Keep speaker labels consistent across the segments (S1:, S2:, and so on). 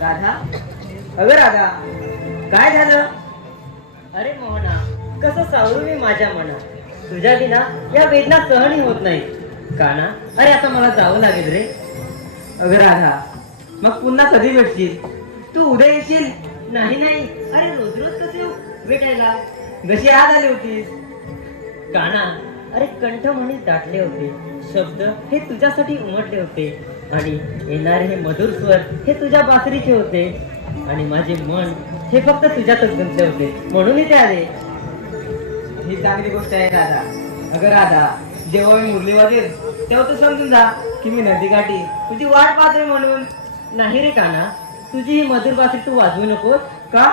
S1: राधा? अगं राधा काय झालं?
S2: अरे मोहना कसं सावरू मी माझ्या मना तुझ्या बिना या वेदना सहनी होत नाही काना अरे आता मला जावं लागेल रे.
S1: अगं राधा मग पुन्हा कधी भेटशील? तू उद्या येशील?
S2: नाही नाही. अरे रोज रोज कसे भेटायला?
S1: जशी आज आली होतीस?
S2: काना अरे कंठ म्हणीत दाटले होते. शब्द हे तुझ्यासाठी उमटले होते. आणि येणारे हे मधुर स्वर हे तुझ्या बासरीचे होते. आणि माझे मन हे फक्त तुझ्यातच गुंतले होते. म्हणून इथे आले.
S1: ही चांगली गोष्ट आहे राधा. अगं राधा जेव्हा मी मुरली वाजेल तेव्हा तू समजून जा की मी नदीकाठी तुझी वाट पाहतोय म्हणून.
S2: नाही रे काना तुझी ही मधुर बासरी तू वाजवू नकोस.
S1: का?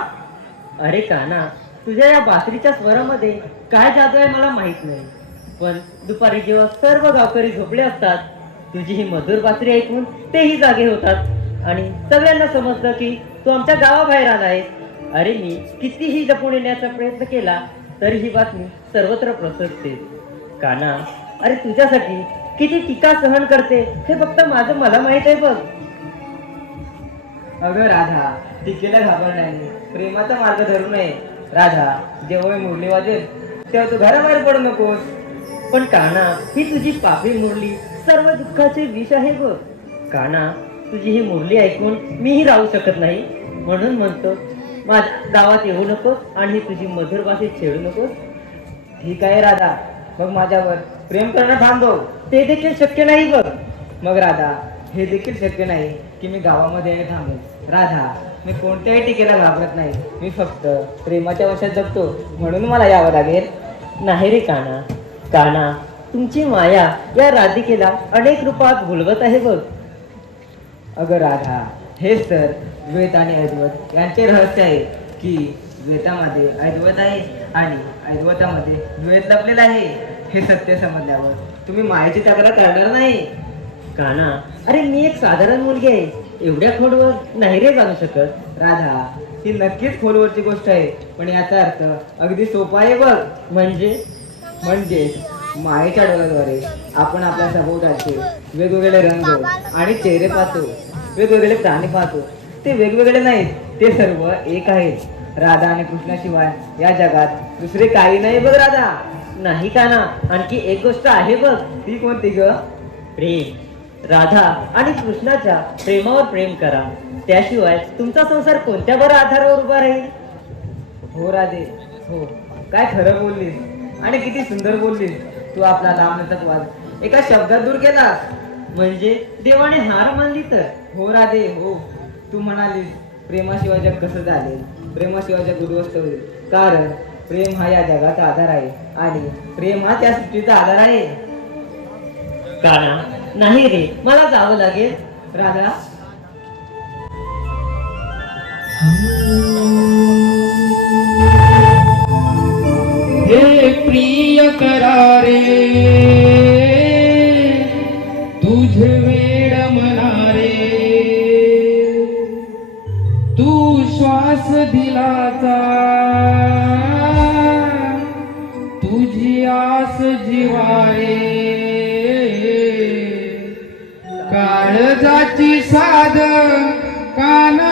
S2: अरे काना तुझ्या या बासरीच्या स्वरामध्ये काय जादू आहे मला माहीत नाही. पण दुपारी जेव्हा सर्व गावकरी झोपले असतात तुझी ही मधुर बासरी ऐकून तेही जागे होतात. आणि सगळ्यांना समजलं की तू आमच्या गावाबाहेर आला आहेस. अरे मी कितीही जपून येण्याचा प्रयत्न केला तरी ही बातमी सर्वत्र प्रसरते. काना अरे तुझ्यासाठी किती टीका सहन करते हे फक्त माझं मला माहीत आहे बघ.
S1: अगं राधा टीकेला घाबरण्याने प्रेमाचा मार्ग धरू नये. राधा जेव्हा मुरली वाजेल तेव्हा तू घराबाहेर पडू नकोस.
S2: पण काना ही तुझी पापी मुरली सर्व दुःखाचे विष आहे ग. काना तुझी ही मुरली ऐकून मीही राहू शकत नाही. म्हणून म्हणतो माझ्या गावात येऊ नकोस आणि ही तुझी मधुर भाषेत छेडू नकोस.
S1: ठीक आहे राधा. मग माझ्यावर प्रेम करणं थांबव.
S2: ते देखील शक्य नाही बघ
S1: मग राधा हे देखील शक्य नाही की मी गावामध्ये येणे थांबेल राधा मी कोणत्याही टीकेला घाबरत नाही. मी फक्त प्रेमाच्या वशात जगतो म्हणून मला यावं लागेल.
S2: नाही रे काना. काना तुमची माया या राधिकेला अनेक रूपात भुलवत आहे बघ.
S1: अगं राधा हेच तर द्वैत आणि अद्वैत यांचे रहस्य आहे की द्वैतामध्ये अद्वैत आहे आणि अद्वैतामध्ये द्वैत लपलेलं आहे. हे सत्य समजल्यावर तुम्ही मायाची तक्रार करणार नाही.
S2: काना अरे मी एक साधारण मुलगी आहे. एवढ्या खोडवर नाही रे जाणू शकत.
S1: राधा ही नक्कीच खोलवरची गोष्ट आहे. पण याचा अर्थ अगदी सोपा आहे बघ.
S2: म्हणजे?
S1: म्हणजे मायेच्या डोळ्याद्वारे आपण आपल्या सभोवतालचे वेगवेगळे रंग आणि चेहरे पाहतो वेगवेगळे प्राणी पाहतो. ते वेगवेगळे नाहीत ते सर्व एक आहेत. राधा आणि कृष्णाशिवाय या जगात दुसरे काही नाही बघ राधा.
S2: नाही का ना? आणखी एक गोष्ट आहे बघ.
S1: ती कोणती ग?
S2: प्रेम. राधा आणि कृष्णाच्या प्रेमावर प्रेम करा. त्याशिवाय तुमचा संसार कोणत्या बरं आधारावर उभा राहील?
S1: हो राधे हो. काय खरं बोललीस? आणि किती सुंदर बोललीस. तू आपला लांबण्याचा वाद. एका शब्दात दूर केला
S2: म्हणजे देवाने हार मानली तर.
S1: हो राधे हो. तू म्हणालीस प्रेमाशिवाय जग कसं झाले प्रेमाशिवाय जग उद्ध्वस्त होईल. कारण प्रेम हा या जगाचा आधार आहे. आणि प्रेम हा त्या सृष्टीचा आधार आहे.
S2: कारण नाही रे. मला जावं लागेल.
S1: राधा
S3: प्रिय करारे तुझ वेड मनारे. तू श्वास दिलाचा तुझी आस जिवारे. काळजाची साध कान काना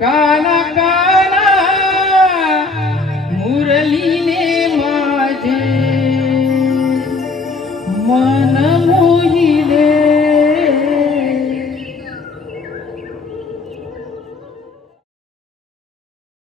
S3: काना काना मुरलीने माझे मन